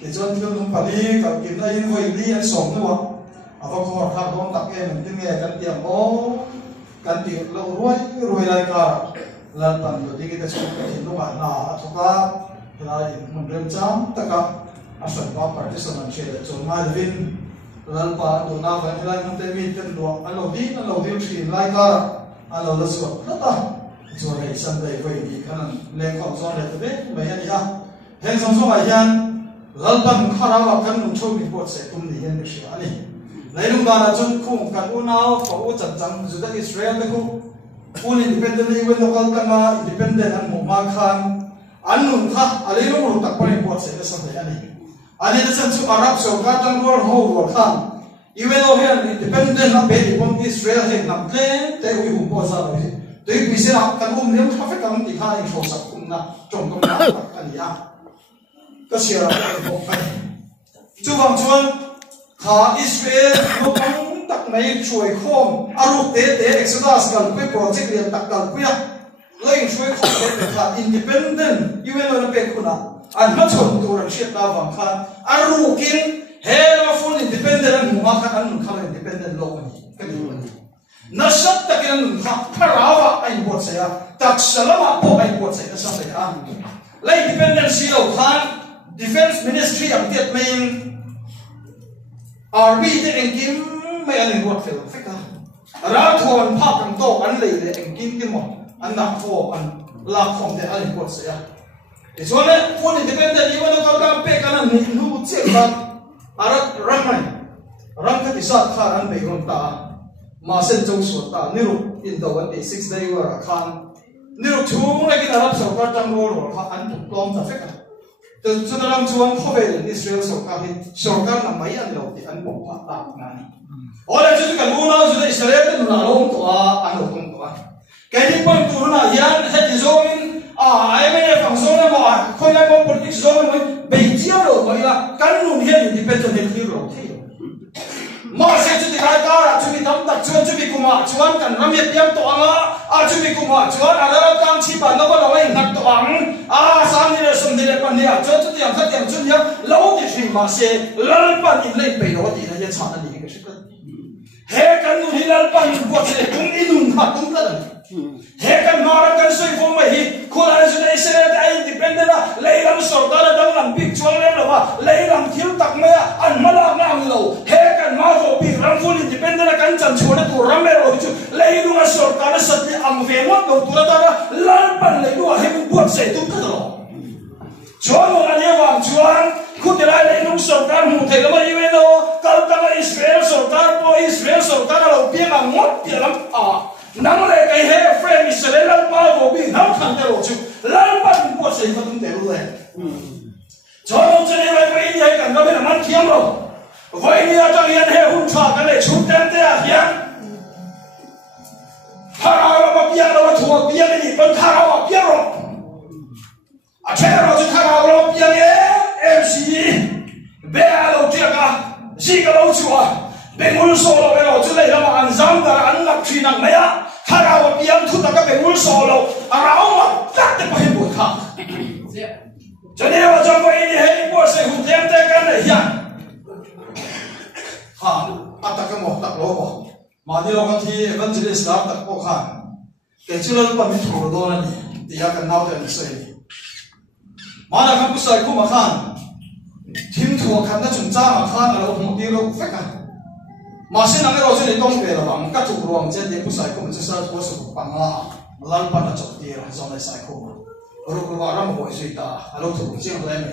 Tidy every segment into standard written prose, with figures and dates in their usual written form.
để cho thưa ông bà đi cả kiếm đây vui đi ăn sống nữa à và có thằng con tập em mình nghe cái tiếng bố cái tiếng lâu rồi lại cả lần tận rồi đi cái chuyện cái lúc mà nào chúng ta là mình đem chấm tất cả à sản phẩm participant share cho mai vin lần pa đồ nào phải lại không thể vin tên đồ anh lâu đi xin lại cả anh lâu là số tất cả rồi này sang đây về đi cái này lên phòng xong để tôi biết mấy anh đi à hiện xong xong này anh lần pan khara và cái nụ trâu bị bột sẽ cùng đi hiện được sự anh này lúc đó là chân khung cái u nào có u chặt chắn dù đã Israel đấy khung u independent even local tanga independent anh một ma khan anh nung khác anh lúc lúc tập quan bột sẽ sang đây anh là chân số Arab số các trong world whole khan even though here independent là bên của Israel hay nằm lên để u hụt bột ra rồi tôi biết sẽ là cái nếu không phải cái thì hai số sắp cũng là trong công tác anh nhá cái gì là cái bộ này chú vàng chuan thà Israel nó cũng tắc mấy chuỗi khom aru tế Exodus gần cái project liền tắc gần cái lấy chuỗi khom để thà independent even though nó bên kuna anh mất chọnตัวเราเชื่อตาวังคันaru kin hera full independent anh mua khăn anh khăn independent lâu này cái điều này nó sắp tắc cái nó kharawa anh buat saya tak selama po anh buat saya sampai ah lấy independence lâu khăn defense ministry ang tiat main army te engkim mai an buat fel feka ra thon phak ang to an lei le engkim ti mo an nak kho an la khom te an buat saya isone full independent iwan ka ka pe kana ni nu che ka arat ramai ram ka tisat kha an be ron ta ma sen chou su ta niru in do an 6 day wa khan niru chung la kin arab so ka tang ro kha an tuk tom ta feka từ cho nên làm chuan khó về đến Israel sổ cao nằm mấy anh đầu thì anh bỏ phạt tạm ngay. Ở đây chúng ta cần muốn nói chúng ta Israel thì nó là ông tòa anh ông tòa. Cái gì quan tụ nó là yan hết thì zoin ai bên này phẳng zoin là bỏ khơi lại một politics zoin mới bị chiếu rồi vậy là cán luôn hiện independent thì rồi thế. Mà sẽ chúng ta khai cả chúng ta tắm chuan chúng ta cùng mà chuan cần làm việc tiêm tọa ngã chúng ta cùng mà chuan là cam chi bản nó có là cái ngặt tọa sáng nay là sớm đi lên ban ngày cho chúng ta khát tiền chúng ta lâu thì suy mà sẽ lần ban đi lên bể đó thì là những chuyện này cái sự hết cái nụ đi lần ban buat sẽ cũng đi nung hạt cũng cái này hết cái mà ra cái suy phong màyคนอะไรสุดท้ายเสร็จไอ้ independent ละเลยลำสอบกันแล้วลำบิ๊กช่วงเล่นหรอวะเลยลำทิ้งตักเมียอันมาลากน้ำเราเฮกันมาโรบิลำ full independent ละกันจันชวนตัวรำเมโรบิจูเลยดูมาสอบกันแล้วสัตย์อัมเวมัดเราตัวละกันลันปันเลยดูว่าให้มันปวดเสียตุ้มกันหรอชวนอันนี้วางชวนคุณจะได้เลยดูสอบกันหูเทลมาอีเวนต์กัลตังอิสราเอลสอบกันพออิสราเอลสอบกันเราเพียงอ่ะงดเพียงลำนั่งเลยไอ้เฮฟเฟรนด์อิสราเอลลันมาโรบิน้ำขังเดโรจูลันปันปวดเสียตุ้มเดโรเลยชวนเราจะได้ไปยังไงกันก็เป็นมันเทียมเราวันนี้เราจะเรียนให้หุ่นชากันเลยชุดเต็มเตี้ยเพียงถ้าเรามาเพียงเราถูกเพียงนี่เป็นถ้าเราเพียงเราอาเช่เราจะถ้าเราเพียงเอ็มซีเบลเราเจ้ากันซีกันเราชัวเป็นมุลโซเราเป็นเราจะเลยเราอันซ้ำแต่อันนักที่นักไม่อะถ้าเราเพียงทุกตะก็เป็นมุลโซเราเรามาตัดแต่ไม่บุญค่ะจะเนี่ยเราจะไปนี่ให้พวกเสียหุ่นเทียมเตะกันเลยยังฮ่าอัตตะก็หมดตักโลกมาที่เรากันที่วันที่สามตักโลกค่ะแต่ชื่อเราเป็นมิตรโรโดนั่นนี่ที่อยากกันเอาแต่ไม่ใช่มาแล้วครับผู้ชายคู่มาข้างทีมทัวร์คันนั้นจุนจ้ามาข้างเราหมดที่เราเฟกันมาเส้นนั้นเราจะได้ต้องเปลี่ยนหลังก็ถูกรวมเช่นเดียวผู้ชายคู่มันจะสร้างตัวสุขปังละลันปันจะจบที่เราจะได้สายคู่เราคือว่าเราไม่ไหวสุดตาเราถูกเชื่อมเลยไหม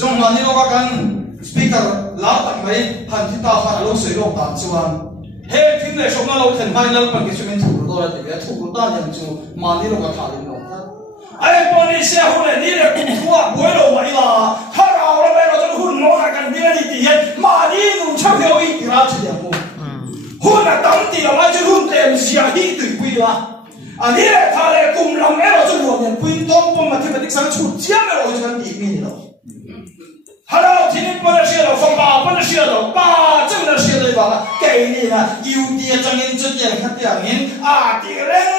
จงมาที่เรากันสปีกเกอร์ลาตักไหมพันที่ตาขันเราสื่อโลกตามชวนเฮ้ทีมในช่วงนั้นเราเห็นไม่นั่นเป็นกิจกรรมถูกตัวอะไรถูกต้านอย่างจู่มาที่เราก็ถ่ายลงไอ้พวกนี้เสียหุ่นนี่เนี่ยกูว่าบวยเราไม่ละถ้าเราไม่เราจะหุ่นน้อยกันเดียวนี่ตีเห็นมาดีนุ่งชอบเดียวอีกราชเดียวหุ่นน่ะตั้งตีเราไม่จะหุ่นเต็มเสียฮีตุยปุยละอันนี้แหละถ้าเรากลุ่มเราไม่เราจะรวมกันปุยต้มปมมาที่ปฏิสังชุดเจียไม่เราจะกันตีมีเราถ้าเราที่นี่ปนเสียเราฟังป่าปนเสียเราป่าจังเราเสียเลยบ้างแกนี่นะยูเดียจังเงินจุดอย่างขัดอย่างนี้ตีเร่ง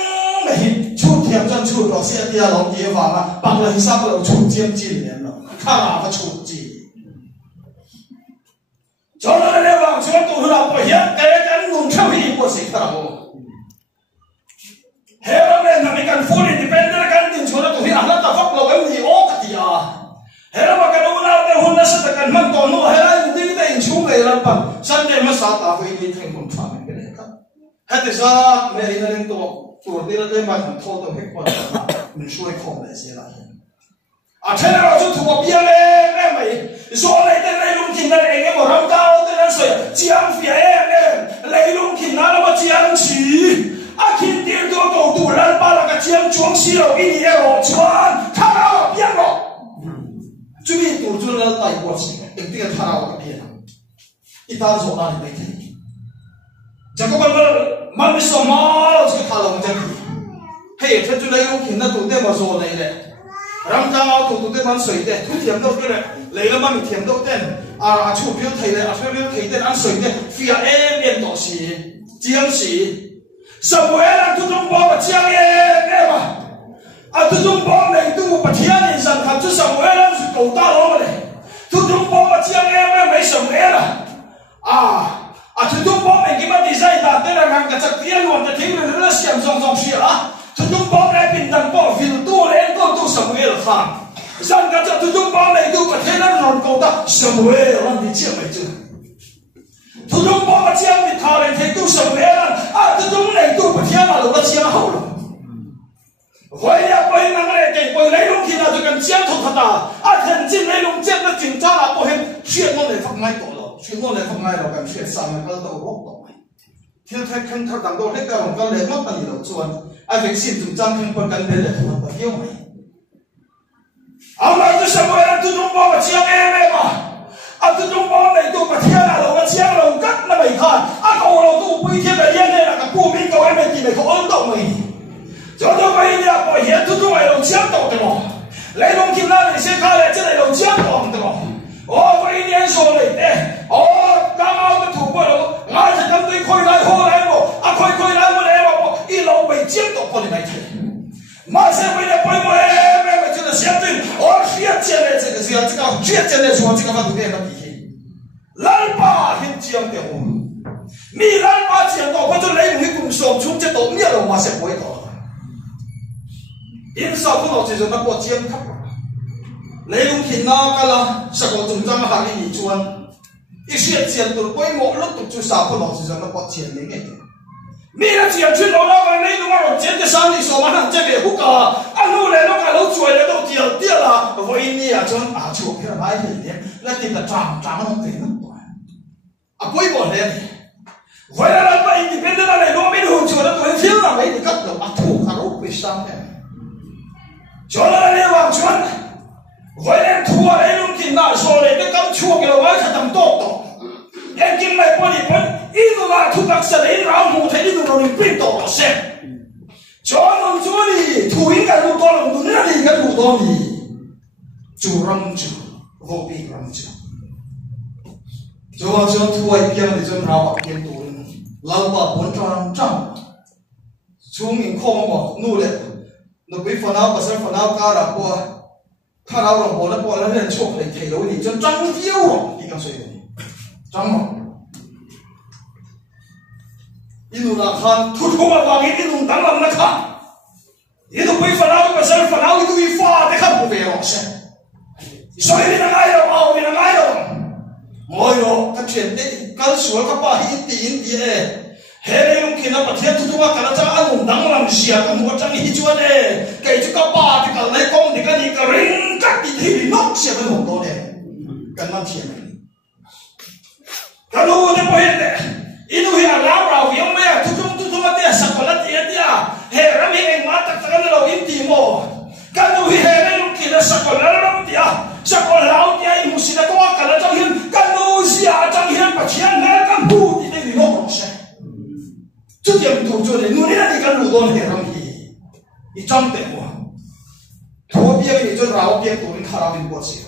ไม่ชุดเทียมจนชุดเราเสียเดียเราเดียว่าบางเลยทราบเราชุดเทียมจีนเนี่ยเนาะข้าราก็ชุดจี cho nên là vàng cho tôi là có hiện cái nung theo ý của sĩ thằng hệ thống này là mình cần full independent cần tin cho nó tôi hiện là ta phát lộ em gì ố cái gì à hệ thống mà cái đâu nào để hôn nó sẽ cần mang toàn nó hệ thống đi cái in chung này là bằng sẵn để mà sao ta phải đi thành công phạm cái này cả hết thì sao mẹ đi lên tôi đi lên mà thằng thô tôi hết quan mình xuôi không để sẽ lại thế nào chúng tôi biết em mày rồi này tên này luôn khi này em ở trong cao tên này sợi chiang phía em lấy luôn khi nào mà chiang chỉ khi tiền tôi cầu tụ lên ba là cái chiang chuông xí rồi cái gì rồi chuan thao nào biết rồi chú ý tụ chú lên tay của chị em tiếng thao nào cái gì ít ta rồi anh đấy thấy chẳng có bạn biết sao mà chỉ thao lòng chẳng gì hey thế chú lấy luôn khi nào tụ tên mà rồi này đấy ram tao tụ tên ăn sợi đấy thu thiểm đâu cái này lấy là mình thiểm đâu tên chú biểu thấy đấy chú biểu thấy tên ăn sợi đấy phía em đó xí chiang xí Samuel tu tung bom chiang em à tu tung bom này tu bát thiên nhân dân tham chú Samuel là cầu ta đó này tu tung bom chiang em mấy Samuel tu tung bom này cái mà design ta tên là ngang cái chắc tiền luôn cái thứ này là xem xong xí tu tung bom này bình đẳng bỏ phiền tu lên tu Samuel phàm dân cái chắc tu tung bom này tu bát thiên nhân dân cầu ta Samuel làm gì chiang mấy chứ tu tung bom chiang bị thà lên thấy tu Samuel tu tung này tu bát thiên là nó chiang hậu rồi vậy là bây giờ này cái bây lấy luôn khi nào tôi cần chiang thuộc thật thần chính lấy luôn chiang nó chính xác là tôi hiện chuyện nó này phát ngay tổ rồi chuyện nó này phát ngay là cần chuyện sao mà cái đầu bốc tổ này thiếu thay khăn thằng đằng đầu hết cả cái lấy mất bao nhiêu chuan phải xin chúng ta khăn quan cần đến để thu thập bao nhiêu này ông nói tôi Samuel tu tung bom chiang em tu tung bom này tu bát thiên là nó chiang nó cắt nó mày thôi cầu nó tu bùi thiên là điên này là cái bùi minh cầu em này thì mày không ấn động mày cho tôi bây giờ bảo hiện tu tung này nó chiang tổ được không lấy đông kim la này sẽ khai lại cái này nó chiang tổ được không vậy nên rồi này cam ao cái thủ của nó ngay thì cầm tay khôi lại hô lại một khôi lại một em một ít lâu bị chiang tổ con này thấy mà sẽ bây giờ bây giờ em就是相对学见的这个是要这个学见的说这个法度点的比蓝把很讲的哦米蓝把讲到或者雷姆一共说从这都灭了嘛是不会到的因少不老这种那过讲他雷姆听那个了是个中章行业一专一学见到规模了都就少不老这种那过讲的面米那讲去老那个雷姆啊讲的上你说嘛那这个不搞路来那个老嘴来都掉了为你就就片买一点那这个涨能给那多规模的回来了把你别的那来罗没路就那东西了没你个了吐他都会伤的就那里往圈回来吐来用劲那说嘞那刚出给了我才等多眼睛来帮你帮一路那吐个是来然后才一路让你变多了些cho nó cho đi thu hình cái lũ to là đúng là đi cái lũ to đi chủ răng chủ vô bị răng chủ cho thu ai kiếm thì cho nào bạc kiếm tụ lao bà bốn trăm chúng mình không mà nu lệ nó bị phần nào ca đã qua thà nào là bỏ nó bỏ nó lên chụp để thấy đâu thì cho trắng phiêu rồi đi càng sôi trắng mà 이누 나칸 투투만 왕이 이누 당람 나칸 이누 왜 파나우 바살 파나우 이누 이 파 대칸 보배로세 소리는 나가요 아우는 나가요 뭐요 같이인데 갈수가 봐 인디에 해래용 키나 바티아 투투가 가라자 아누 당람 시야 뭐장이 희주하네 깨지가 봐 디가 내공 디가 니가 링 깍디 디리 녹시는 혼도네 간만 티네 가노네 보이는데 이누 휘야 라우라우 영매야 투tumatumat야 사콜라티야티야 해람이 앵마딱 타간으로 인티모 간누 휘 해래용 키나 사콜라라람티야 사콜라우티야 이무시나 도와까라 장현 간누 시야 장현 바치야 나간 부디 되리 노로세 주디엄 도조네 눈이나 니가 루돈 해람이 이 점대고 도비양이 저 라우비양 돈이 카라빈 거지요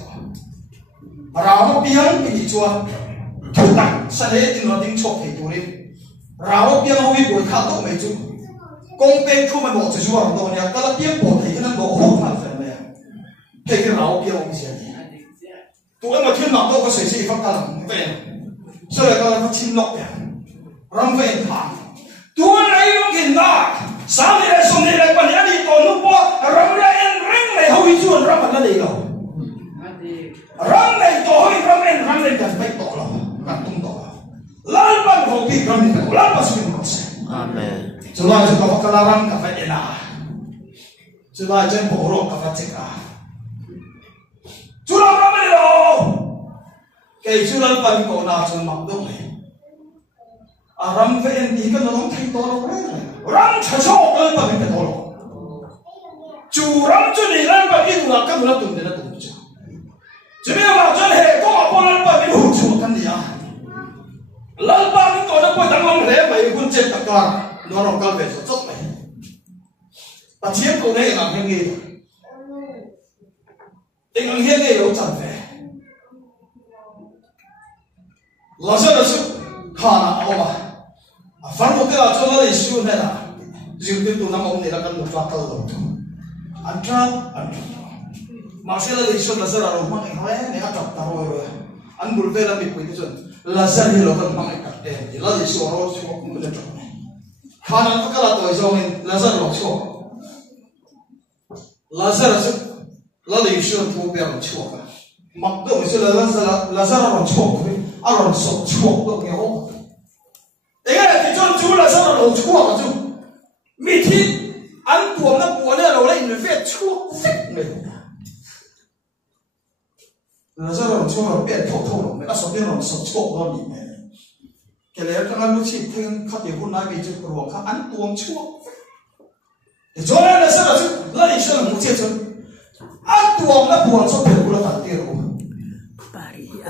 라우비양 이 좋아 thằng sa lê thì nó tính chọc thấy tôi đi ráo biếng hôi bồi khát đâu mấy chú công bên khu mà bỏ cho chú vào đâu nè cái là biếng bỏ thấy cái nó bỏ hốt mặt phải nè thấy cái ráo biếng ông gì tôi mà thiên nào đâu có sợi dây phát ta làm về so le ka ka chin nok ya ram ve thang tua nei long kin na sam ni le som ni le pa ni ani to nu po ram la en ring mai ho hi chuan ram la nei lo ram nei to hoi ram en ram le kan mai to lo kan tung to lal pan ho pi ram ni ko lal pas min ko se amen chulai so ka ka ram ka fa ena chulai chen po ro ka fa che ka chulai ram ni lo cái chú lal pan ko na chun mak dong le ram ve en di ka no thai to lo re ram cha cho lal pan ka to lo chu ram chu ni lal pan ki na ka na tum de na tum chu chu me ma chun he ko ma po lal pan ni hu chu kan dia lal pan ko na po dang long le mai kun che ta ka no ro kal ve so chot mai pa chiem ko nei na he nge ting ang he nge lo chan ve Lazarus khana oma fan mo kala chola le issue ne na jiltin tu nam om ne la kan lu twa kal lo antra marshal le issue Lazarus ro ma ngai ne ka tak ta ro an bul ve la mi pui chon Lazarus lo kan ma ngai ka te la le issue ro chu ko le chon khana ka kala to zo in Lazarus ro chu Lazarus la le issue tu be ro chu ka mak do se Lazarus ro chu aron so chuộc được nhiều không? Thế cái này cho chú là sao nó chuộc à chú? Mì thịt ăn cuồng nó cuồng này nó lại người Việt chuộc phết người. Là sao nó chuộc nó biết thâu thâu nó, nó số tiền nó số chuộc nó nhỉ? Cái này các anh lúc chỉ thêm khát nhiều hôm nay vì chú cuồng khát ăn cuồng chuộc. Thì cho nên là sao là chú là đi chơi một chiếc chân ăn cuồng nó cuồng số tiền của nó phạt tiền rồi.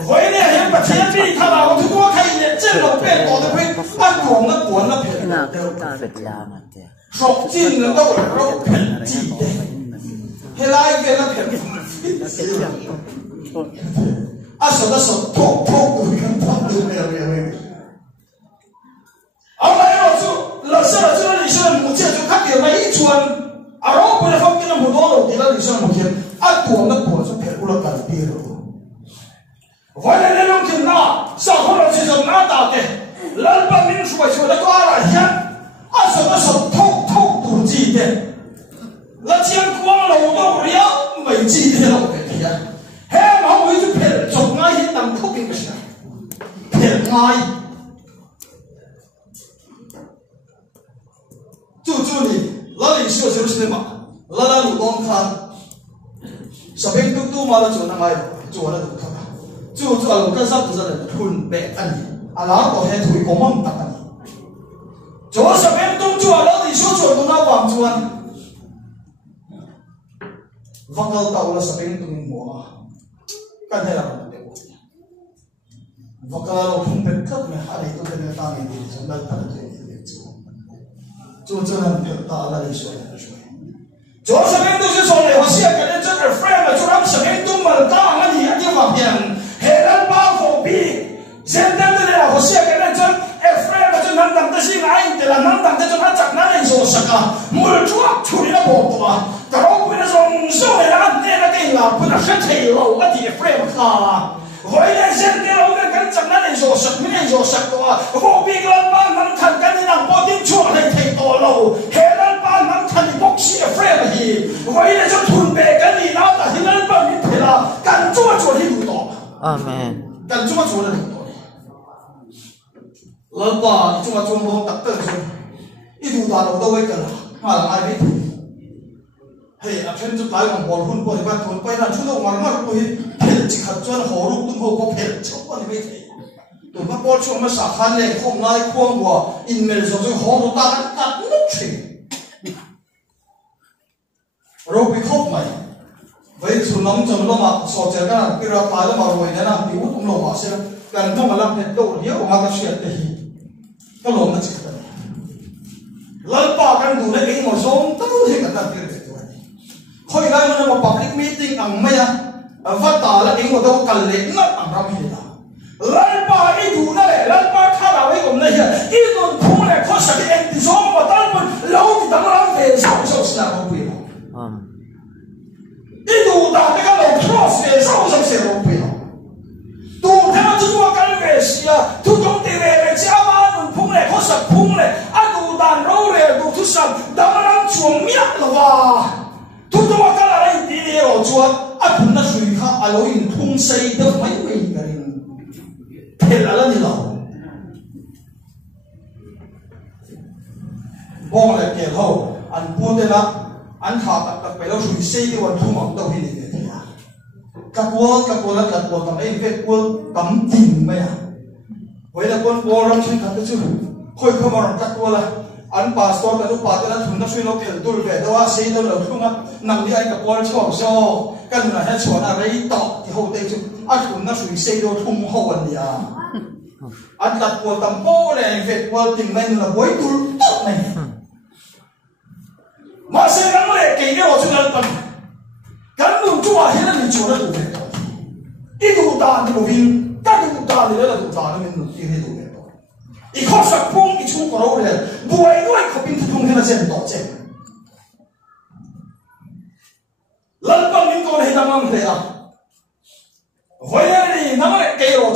Vậy này hiện tại thiên vị thà nào chúng ta thấy nhận chân nó biết tổ được biết ăn cuồng nó cuốn nó phèn sọc chín nó đâu là đâu phèn gì đấy hay lại cái nó phèn à sao nó sọc thô của cái thằng được này ông ấy nói chú là sao là chú là lý sơn một chiếc chú khác kiểu mấy chuồn à đó bây giờ không cái nó một đôi thì là lý sơn một chiếc ăn cuồng nó số phèn của nó cả tiền rồi vậy nên lúc khi nào sau khi nó chỉ dùng nát tạo thế lần ban mình suy suy đã có là hiện à sao nó sập thâu đủ gì thế là chiếm quang lâu đâu rồi á mấy gì thế đâu cái gì á hè mà mấy chú phèn chụp ngay hiện nằm khóc cái gì phèn ngay chú đi là lý sư mà là lũ đông khan sắp hết tu mà là chú nằm ngay chú là đủ thằng chú ở cái sắp tới là thun bẹ anh à lá có hệ thủy có mong tắc anh chú sắp hết tung chú ở đó thì số chú nó nào vàng chú anh vang đầu tàu là sắp hết tung mùa cái này là một điều vang đầu là không biết cấp mà hai đứa tôi nên ta mình đi chúng ta ta là chú là ta là đi số chú sắp hết tung số này họ sẽ cái này rất là friend mà chú làm sắp hết tung mà ta anh gì anh vào biển Heran bao bi, dân dân đây là hồ sơ cái này chân, Ephraim là chân hắn đằng tới xin ai, thì là hắn đằng tới chân hắn chặt nát lên rồi sạc à, mưa chuột chui ra bộ qua, cái đó bây giờ dùng số này là nên là cái nào bây giờ sẽ thấy lâu cái gì Ephraim à, vậy nên dân cái lâu cái chặt nát lên rồi sạc, mình lên rồi sạc qua, vô bi cái ban hắn thành cái này làm bao nhiêu chuột này thấy to lâu, Heran ban hắn thành bốc xí Ephraim là gì, vậy nên cho thun bè cái gì nào là Heran ban mình thấy là cần chuột thì đủ to. Amen. Kan cuma cuma itu. Lepas cuma bohong tak terus. Itu dah lo tahu kan? Malah ai biết. Hey, akhirnya tu kali orang bolhun boleh buat thun, pai nak cuma orang boleh chỉ khát chuan hồ lúc tung hồ có phèn chốc boleh biết. Tu mà bol cuma sakhan le khom nai khom wa in mel so tu hồ tu ta cắt nút chi. Rồi bị khóc mày. Vậy chú nóng chồng lo mà sổ chơi cái cái ra phá mà rồi này là biểu cũng lo mà xem cần không mà làm hết đâu nhiều mà cái chuyện đấy cái lo nó chỉ cái này lần ba cái đủ đấy một số tao thì cái đặc biệt đấy thôi khơi lại mà public meeting ăn mày à phát tả là cái một đâu cần lệ nó ăn ra gì đó lần ba cái đủ này lần ba khai là cái cũng này cái còn không này có sự cái em số mà tao mình lâu thì tao làm về sao sao không biết Itu dah mereka lo cross về sau trong xe lộn về, tu theo chúng ta cái về sia thu tung ti ve cha ma nun phung le kho sak phung le adu dan ro le du thu sam dang lam chuang miak lawa thu tung ka la ai ti le ro chuan a phun na sui kha alo in thung sei de mai mai karin thel ala ni lo bong le ke ho an pu de la an tha tak pe lo sui sei de wan thung ang do hi ni các quân cầm ấy về quân cấm tình mày à vậy là quân war làm chuyện thật chứ khôi không mà các quân là anh pastor cái lúc pastor là thùng nó suy nó kiểu tôi về đâu xây đâu lâu không á nằm đi anh các quân cho sao cái này hết chỗ nào đấy tọt thì hậu tây chứ anh thùng nó suy xây đâu thùng hậu anh đi à anh đặt quân tầm bố này về quân tình mày là bối tôi tốt này mà xây nó lại cái này họ chưa làm kan nun chua hela ni chua du ve to I du ta ni vin ta du ta ni la du ta na min nu ti he du ve to I kho sak pung I chu ko ro le buai noi kho pin thung hela chen to chen lan pa min ko he damang le a voi ni na ma ke ro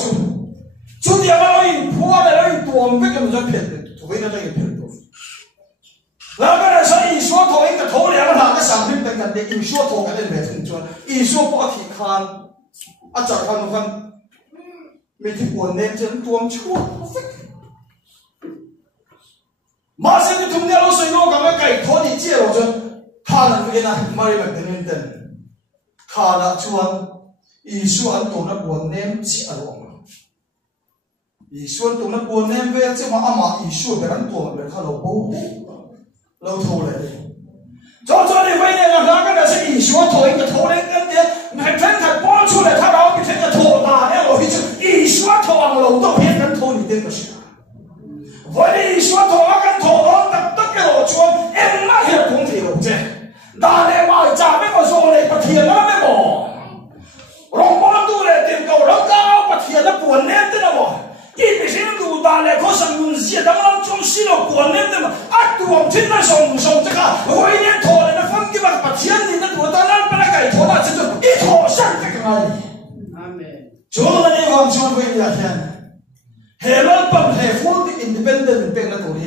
chu dia ma loi phua le loi tuom ve ke mu ja phet tu ve na ja ke phet to là cái này sao ý số thổ anh cái thổ này nó làm cái sản phẩm bên cạnh để ý số thổ cái này về thùng chuột ý số bỏ thị khan à chả khan mình thì buồn nên chân tuông chua mà xem cái thùng này nó xây nó cái cái thổ thì chia rồi chứ khan là cái này mà đi bên bên bên khan là chuột ý số anh tụng nó buồn nên chia rồi ý số anh tụng nó buồn nên về chứ mà ý số về anh tụng về khan là bố lâu thô lại đi cho đi vay này là cái này sẽ ý số thổi cái thô lên cái gì ngày tháng thật bỏ出来他然后变成个thô大那我就意số thô ang lâu都变成thô你点个事vậy意số thô ang thô đó tập tất cái lộ chuột em mà hiểu cũng thì lộ chứ đa này mà trả mấy con số này bật thiền nó mới bỏ rong bao tu này tiền cầu nó cao bật thiền nó buồn nét thế nào bỏ一比谁能够大来，可是用些当然从西了过年的嘛，啊，都往天那上这个，为年拖来的风给把天里的多当然把它改拖了，这就一拖上这个而已。阿门。就那地方就为了天，海乱帮海富的 independent 变了多的，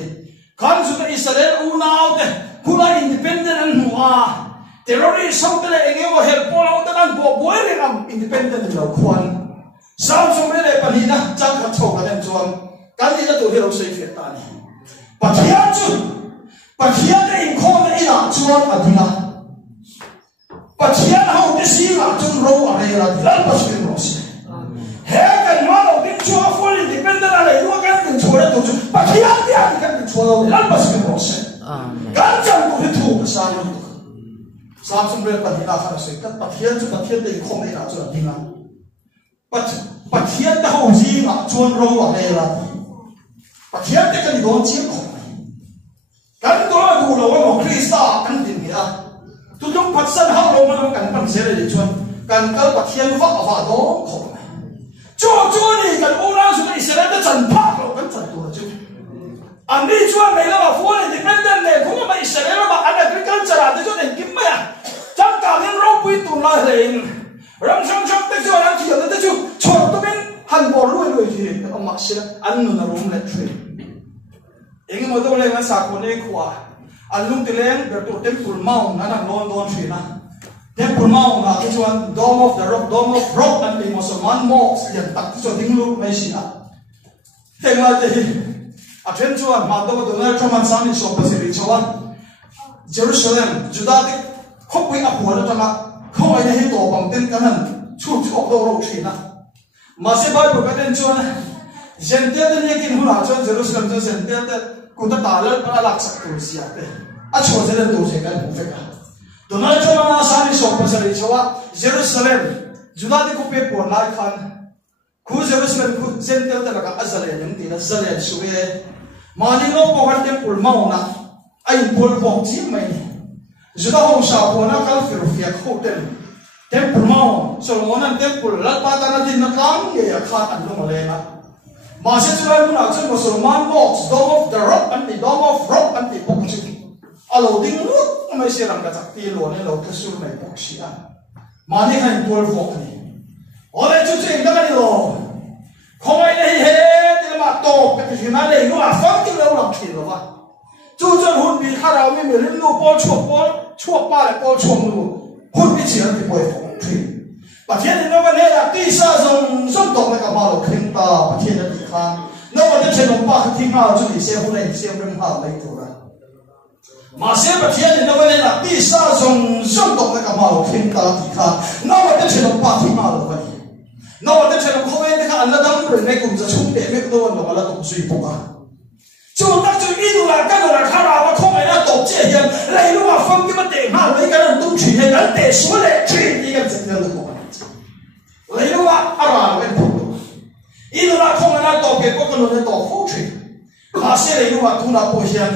看出的以色列无脑的，古来 independent 啊，แต่เราได้ส่งไปเลยเองว่าเหตุผลเราแต่นั้นบอกว่าเรื่อง independent เราควรสามสมัยเลยปนีนะจังกับโชกันเองจวนการที่จะตัวที่เราใช้เฟียตานี่ปัจจัยจุดปัจจัยในอินโคในอินาจวนอดีนะปัจจัยเราได้สิ่งจนรู้อะไรละที่เราปัจจัยรู้สิเฮ้กันมาเราเป็นชัวร์ฟูลอินดิเพนเดนต์อะไรรู้กันเป็นชัวร์แล้วตัวจุดปัจจัยที่อันกันเป็นชัวร์เราปัจจัยรู้สิการจังตัวที่ถูกสามสมัยปนีนะข้าศึกกันปัจจัยจุดปัจจัยในอินโคในอินาจวนอดีนะปัจจัยที่เขาจีงจวนรู้อะไรละปัจจัยที่กันโดนจีของกันตัวดูเราว่าคริสต์กันดิมีอะทุกอย่างพัฒนาเขาลงมากันปัจจัยเลยชวนกันก็ปัจจัยว่าโดนของจู่นี่กันอุณาสุดอิสระจะจันทร์พักเรากันจันตัวจู่อันนี้ชวนในระดับฟูนี่ที่เป็นเด่นเลยคุณยังไม่อิสระระดับอันนั้นคือการจัดการจู่เองกินไหมอะจังการยังเราไปตุลาเลยรังช่างแต่จู่รังที่อย่างนั้นแต่จู่ชวนตัวเป็นหันบอลรวยที่แต่เอามาเสียอันนู้นรุ่มเล็กช่วยเองมาตัวเล็กนั้นสักคนเองขวาอันลุงตีเล้งแบบตัวเต็มปุ่นเมานั่นนั่งโดนช่วยนะเต็มปุ่นเมานะที่ชวน Dome of the Rock นั่นเป็นมุสลิมมอสเลียนตักที่ชวนทิ้งลูกไม่ใช่นะแต่มาจะเห็นอาจารย์ชวนมาตัวนั้นชวนมันสามีชอบไปสิริชวนเยรูซาเล็มจุดาที่เขาไปอับหัวแล้วจังอ่ะเขาไอ้เนี่ยให้ตัวบังเต็มกันนั่นชุบโดนช่วยนะมาเสียบายบุกกันชวนเจนเตียนเนี่ยกินหัวชวนเยรูซาเล็มชวนเจนเตียนแต่กูจะตายแล้วก็ลักสักตัวเสียไปอ่ะชวนเจนตัวเสียกันบุฟเฟ่กันตัวนั้นชวนมาสามีชอบไปสิริชวนเยรูซาเล็มจุดาที่กูไปปวดหลายครั้งกูเยรูซาเล็มกูเจนเตียนแต่ละก็อัศเลียนยังตีนะอัศเลียนช่วยมานี่น้องบอกว่าเต็มปุ่นเมานะไอ้ปุ่นบอกจิ้มไหมจุดาห้องชาวปุ่นนักการฟิลฟิกโคเต็มTempul mau, soalnya tempul, lalu pada nanti nakam ya kan anu malena. Masih cuma guna cuma Musulman box, Dome of the Rock anti Dome of Rock anti box. Alo ding lu, masih orang kata tilu ni lo kesur naik boxian. Mana kan impul box ni. Oleh cuci yang kan lo, kau ini lấy nó phăng cái lâu làm thìn rồi chú chân hôn bị khá nào mình lên nó bỏ chuộc ba lại bỏ chuộc nó hôn bị chỉ là bị bồi phồng thìn và thiên thì nó vẫn là tí sa dùng dùng tộc này cả mà nó khen ta và thiên là đi khang nó vẫn để trên nó ba cái thiên nào cho đi xem hôm nay xem đêm hào lấy thôi mà xem và thiên thì nó vẫn là tí sa dùng tộc này cả mà nó khen ta đi khang nó vẫn để trên nó ba thiên nào rồi nó vẫn để trên nó không ai khác anh là đâm rồi này cũngจะชุ่มเด็ดไม่ตัวnó là tụng suy phục à chú ta chú ý đồ là cái đồ là khá là không phải là tổ chức hiện lấy lúc mà phong cái vấn đề mà lấy cái là tung chuyện hay là để số lệ chuyện đi cái gì đó được không lấy lúc mà là cái phụ ý đồ là không phải là tổ cái có cái là tổ phụ chuyện mà sẽ lấy lúc mà thu là bồi hiện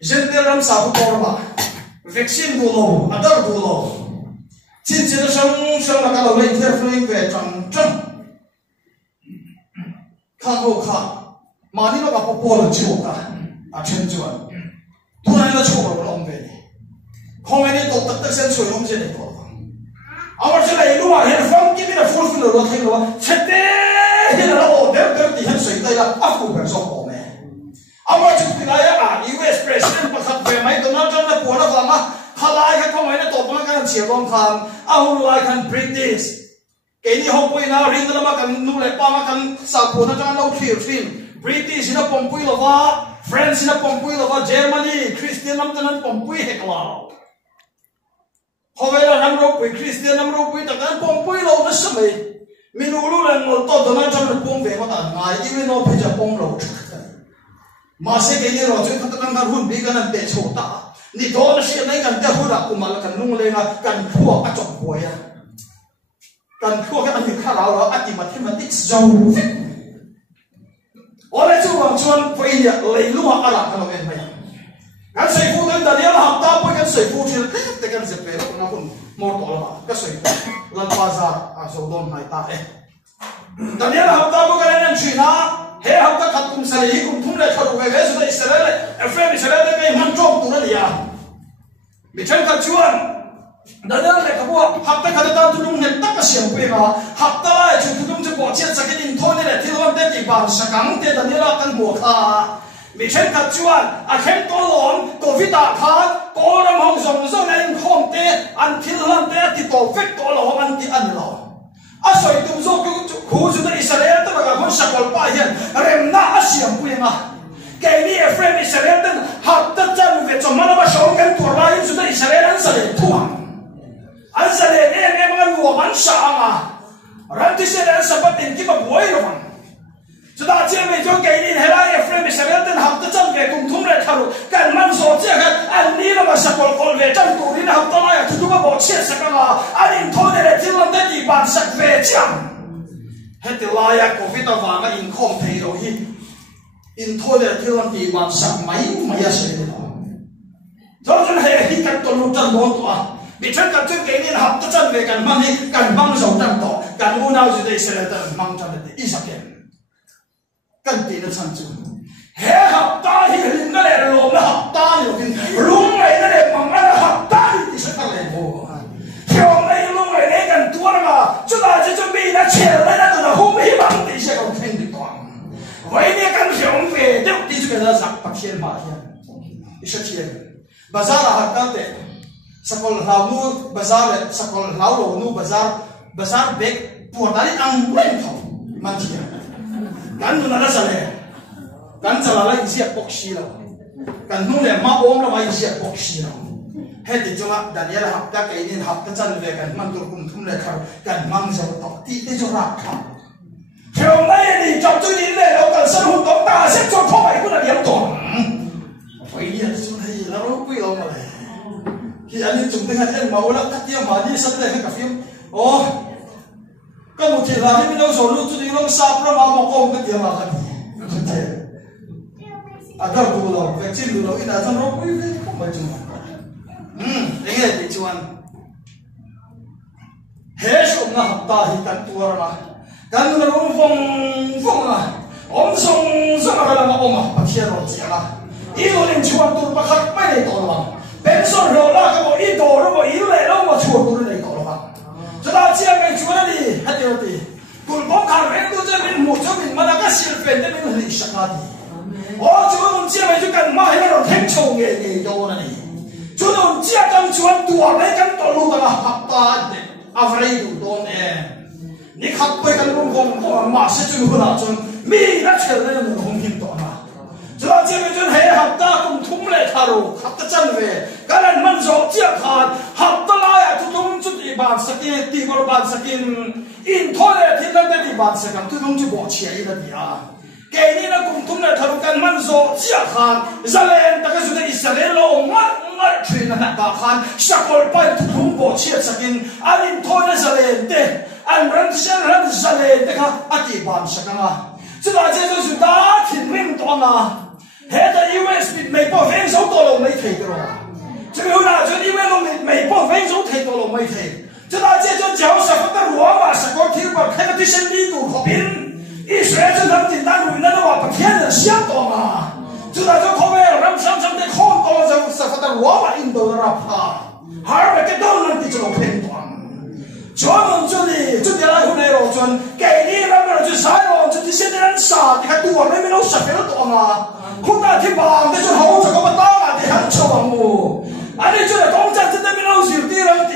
dân tiền làm sao cũng có mà vaccine đủ lâu, other đủ lâu chính trị nó sống là cái đầu lên theo phương về trăng khang hồ khang mà đi nó gặp bộ là chịu cả chân chuẩn thu này nó chịu rồi ông về không ai đi tổ tất sen sôi ông sẽ đi tổ ông sẽ lấy lúc mà hiện phong cái này full full rồi thấy rồi chết đấy hiện là ô đeo thì hiện sôi đây là áp dụng về số ông này ông chụp cái này US president bắt gặp về máy Donald Trump là của nó vào mà khai cái không ai nó tổ bằng cái chiếc ông khang ông lại can British cái này học quay nào riêng đó mà cần nuôi lại ba mà cần sao của nó cho nó hiểu phim British na pompui lova France na pompui lova Germany Christian nam tanan pompui heklau hovela nam ro pui Christian nam ro pui takan pompui lo na samai minulu lang lo to dona jam na pom ve ma ta ngai even no pheja pom lo ma se ke ni ro chu khatan na hun bi kan te chota ni do na se nai kan te hu da kumal kan nung le na kan khuwa a chok boya kan khuwa ka ani kha lao ro ati mathematics zo oleh cuba cuan punya leluhur alat kalau main main kan saya pun dan dia lah tak apa kan saya pun cerita tekan sepenuh pun aku mau tolak kan saya lan pasar asal hai tak dan dia lah tak apa kan yang Cina hei tak katum sali kum thum le kharu ve sudah Israel Israel ke manjok tu dia bicara kacuan dan dia le kabua hafta kada ta tulung ne tak siang pe ma hafta ai chu tulung chu bo chiat sakin in thone le thilon te ti ban sakang te dan dia kan bo kha mi chen ka chuan a khem to lon covid a kha ko ram hong song so le in khom te an thilon te ti to fek to lo an ti an lo a soi tu zo ku khu chu ta Israel ta ga hon sakol pa hian rem na a siang pe ma cái này friend Israel tên hafta chan ve chom mana ba shong kan tur lai chu ta Israel an sa le thuang anh sẽ để em ăn ngủ ăn sợ mà rằng thì sẽ đến sắp đến cái bậc bối rồi chúng ta chỉ mình cho cái này hay là em phải sẽ đến đến học tới chân về cùng thung lại thầu cái mang số chia cái anh đi là mà sắp còn về chân tủ đi là học tới lại chúng ta bỏ chia sẻ cái mà anh thôi để chỉ làm cái gì bạn sắp về chẳng hết từ lai à Covid nó vào cái in không thấy rồi in thôi để chỉ làm gì bạn sắp mấy sẽ được cho nên hệ khi các tuần chân bốn tuổi bị chân cả chân cái này học tất chân về cần mang đi cần mang dầu chân tỏ cần mua nào gì đây sẽ là tận mang chân để đi sắp đến cần tiền nó chân chừng hè học ta thì hình nó để lộn nó học ta nhiều tiền luôn này nó để bằng nó học ta thì sẽ tăng lên vô theo này luôn này đấy cần tua mà chúng ta sẽ chuẩn bị nó chèo đấy nó từ hôm nay bằng thì sẽ còn thêm được toàn vậy nên cần hiểu về tiếp đi cho cái đó giặc bạc tiền mà thì sẽ tiền và ra là học ta để sakol lau nu bazar le sakol lau lo nu bazar bek puatari ang wen thau man thia kan nu na sale kan chala la isia pokshi la kan nu le ma om la ma isia pokshi la he ti chunga daniel hap ta kai nin hap ta chan ve kan man tur kum thum le khar kan mang zo to ti te jo ra kha theo này thì trong tôi đi lên đâu cần sân hùng tống ta sẽ cho thôi cũng là điểm tổn phải đi xuống đây là nó quý ông mà khi anh đi chúng tôi hay em máu lắm cắt tiêu mà đi sân này hay cả phim ô cái một chuyện là mình đâu rồi lúc tôi đi long sáp nó mà công cái tiền mà cái gì à đâu đủ rồi cái chuyện đủ rồi là trong đó quý không phải chung đấy là cái chuyện hết số nào ta thì tận tua mà kan nó phong à ông song song là mà ông à bắt xe rồi chứ là ý đồ lên chuột tụt bắt khắc mấy này tổ mà bên sông rồi là cái bộ ý đồ nó bộ ý này nó mà chuột tụt này tổ mà chúng ta chia cái chuột này đi hết rồi thì tụt bóng khăn bên tôi cho mình một cho mình mà là cái xịt phèn cho mình hình sắc đi chú ông chia mấy chú cần mai nó thêm châu nghề đâu này chú ông chia cần chuan tua mấy cần tổ lụt là hấp ta à phải đủ đâu nè你看不跟龙凤马是最后那种米那车那种红金多嘛，主要这个就黑合大共同来踏入合得真way，个人们做这看合得来呀，就同就地办实件，地方办实件，因托来天那地办实件，就同就过钱的地啊。给你那共同来踏入跟们做这看，热脸大概是那以色列老我去那大看，下个拜就同过钱实件，啊因托那热脸的。anh rắn xem rắn ra lên đấy ha, anh đi bàn sẽ căng à, chứ là cái đó chúng ta thiên linh toàn à, hết là US bị mấy bao ven số tổ lồng mấy thầy rồi, chứ bây giờ chúng US nó mấy bao ven số thầy tổ lồng mấy thầy, chứ là cái đó giáo sư phát rùa mà sẽ có thiếu bảo cái cái sinh lý đủ khó biến, Israel chúng ta chỉ đang nuôi nó vào thiên là siết toàn à, chứ là chúng không phải làm sao để không có giáo sư phát rùa mà in đồ ra phá, hai cái đó là cái chỗ thiên toàn. 저는 저기 라이브네요. 전 게이라면 저 사요. 저 디세드는 사. 내가 또 원래는 없어요. 또 아마. 혼자 팀방 대전 하고 저거 따라 대한 처방무. 아니 저 동작 때문에 나오실 때랑 때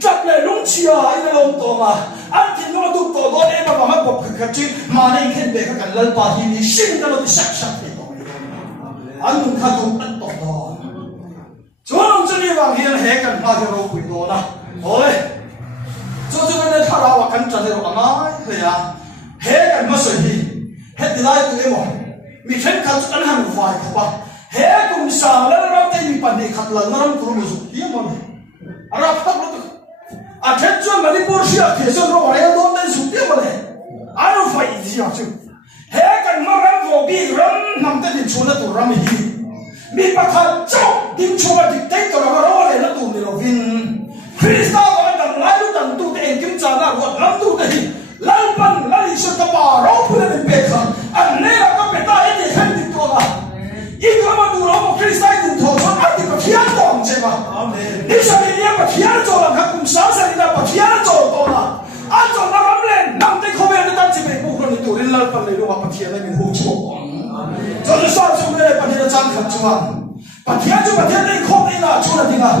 잡래 롱치야 이런 동아. 안티 너도 또 너네가 막 법같이 많이 했는데 그 갈라바히니 신들도 샥샥해 또. 안 가도 안 또. 저는 저기 왕이는 해간 마저로 보이도나. 어이. cho nên thà ra và cắn chặt rồi mà nói thế à hết cái mất rồi hết thì lại tụi em rồi mình thấy khát cho anh hàng vài không ba hết cùng sáng lên nó thấy mình bản địa khát lần nó cũng không dùng tiếng mà à ra phát nó à hết cho mà đi mua xe thì cho nó phải đón đến dùng tiếng mà này à nó phải gì à chứ hết cái mà ram vô bị ram nằm tới điểm chuột nó tụi ram gì mình bắt khát trong điểm chuột là điểm tết tụi nó nó này nó tụi mình là viên Krista gọi đằng lái lúc đằng tu để kiểm tra là gọi lắm tu để lăn bắn lăn đi xuống tập bà rau phụ lên bề khăn anh này là các bạn ta ấy để khen điตัวlà ít có mà tu nó một Krista tu thọ cho anh thì có thiên toàn chứ mà nếu sao đi nhá mà thiên cho là các cùng sáng sáng đi là mà thiên cho to là anh cho nó lắm lên nằm tới không biết nó đang chỉ bị buộc rồi tu lên lăn bắn lên luôn mà thiên này mình hỗ trợ cho nó sao chúng đây bạn thiên trang khẩn chúng bạn thiên này không đi là chỗ là đi nào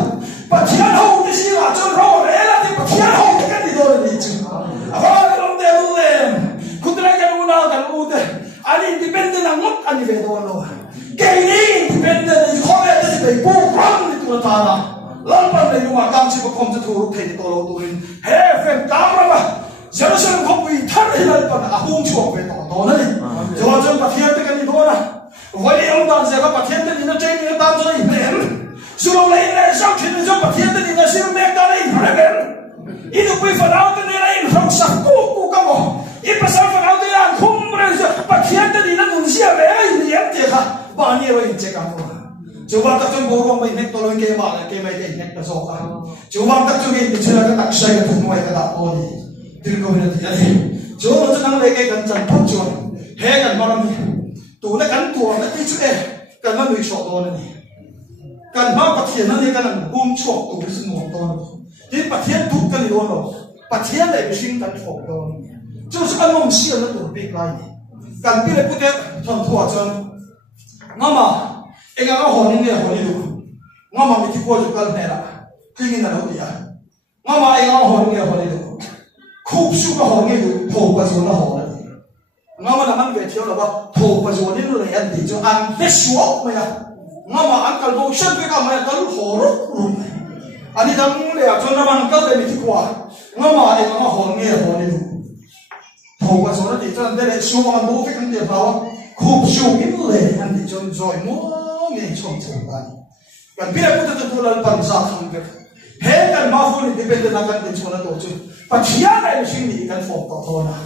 bà thiên hậu thì gì là cho nó để là thì bà thiên hậu thì cái gì đó là gì chứ à bà cái ông đây luôn em cũng thấy cái ông nào cái ông đây anh independent là mất anh về đâu rồi cái này independent thì không phải là bị buộc răng thì tụi ta là lần lần này nhưng mà tam chỉ có không cho thu thầy tổ lô tụi mình hết phèm tám rồi mà giờ nó xem không bị thắt hay là còn à hung chuộc về tổ này cho cho bà thiên cái gì đó là vậy ông ta sẽ có bà thiên thì nó chơi như tam cho này Suruh lain lain sao chuyện này cho bậc thiên tên là siêu mẹ ta đây phải không? Ít được quy phần áo tên này không sắc cô cái mỏ. Ít phần phần áo tên là không rồi bậc thiên tên là nung xia về gì em thế hả? Bao nhiêu rồi chết cả rồi. Chú vang các trong bộ mình hết tôi lên cái mà cái mấy cái hết là sao cả. Chú vang các trong cái chuyện là cái đặc sai của mọi cái đạo thôi. Từ câu này thì đấy. Chú nó sẽ năng lấy cái cần chân phát chuột. Hết cần mà mình. Tụ nó cắn tua nó cái chuyện này cần nó người sọt thôi này. Cần bao bát thiên này cái năng buông chuộc tụ cái sinh hoạt đó, thì bát thiên tụ cái gì đó, bát thiên này bị sinh cần phổ đó, cho nên anh mong siêu nó tụ bị cái này, cần biết là cái cái thằng thua chân, ngắm mà, anh ngắm hồn này hồn này đủ, ngắm mà mình chỉ qua chụp cái này là, cái gì là đâu đi à, ngắm mà anh ngắm hồn này đủ, khúc suy cái hồn này đủ, thổ cái gì nó hồn này, ngắm mà làm ăn về thiếu là bao, thổ cái gì nó là anh thì cho ăn biết xuống mày à. Ngama angkal bau shen pe ka mai kal horo ani dang le a chona man kal le mi kwa ngama e ngama hon nge hon ni tho ka so na ti chan de le shu man bo fe kan de bawa khup shu in le an ti chon joy mo nge chom chom ba kan bi ku ta tu lal pan sa kham ke he kan ma fu ni depende na kan ti chona to chu pathia na shin ni kan fo to to na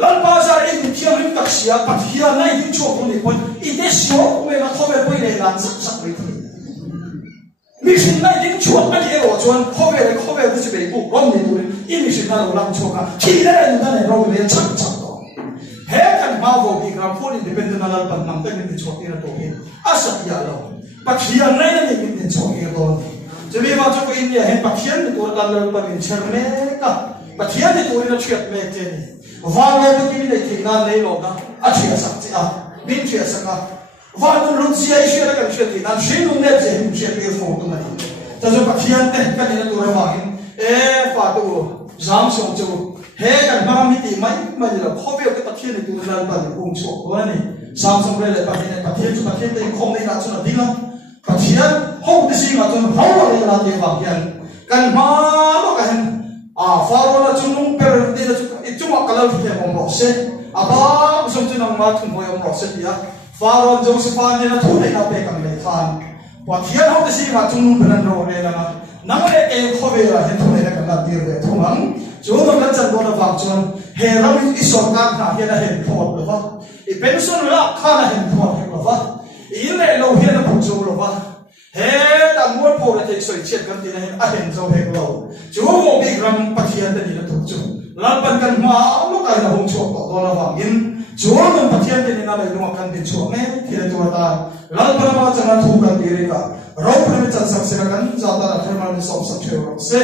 lần ba giờ em thiêu hình đặc sĩ bát hiền này những chỗ không để quên ít để số người nó không phải quên này làm rất rất vậy thôi mình xin này những chỗ anh em ở chỗ không phải cái gì bị buộc lắm này thôi ít mình xin là làm chỗ cả khi đấy người ta này rồi người chắc chắc đó hết cái mà vô bị làm phun thì bên đó là phần nằm tới những chỗ kia là tổ hiền à sợ gì đâu bát hiền này là những chỗ kia thôi cho nên mà cho cái này hết bát hiền thì tôi làm bằng chân mẹ cả bát hiền thì tôi nó chuyện mẹ thế này vang lên cái này thì na lấy lộc đó, chuyện sắc chứ à, min chia sanga van lu chia share kan share ti nan shi nu ne je him share pe fo tu mai ta zo pathian te kan ina tu ra ma in fa tu zam song chu he kan ma mi ti mai mai la khobe ke pathian ni tu nan pa ni kum chu ko ni zam song le pathian chu pathian te khom nei na chu na ding la pathian ho te si ma chu ho le la te ba kian kan ma lo kan faro la chu nung per de la chu chu ma kala te bom ro se aba song chu nang ma thum ho yom ro se dia faro Josephan ni na thu nei na pe kan le khan pathian ho te si ma chu nung per ro le la nang le ke khobe la he thu nei na kan la dir le thumang chu no kan chan do na wang chuan he ram I so ka kha he na he thot lo wa I pension la kha na he thot he lo wa I le lo he na pu chu lo wa he ta muat po la te soi chet kan ti na he a hen zo he lo chu mo bi gram pathian te ni na tu chu lan pan kan ma lo ka na hong chu ko do na wang in chu no pathian te ni na le lo kan ti chu me ti le tu ta lan pan ma cha na thu kan ti re ka ro pre me chan sak se kan za ta na her ma ni som sa che ro se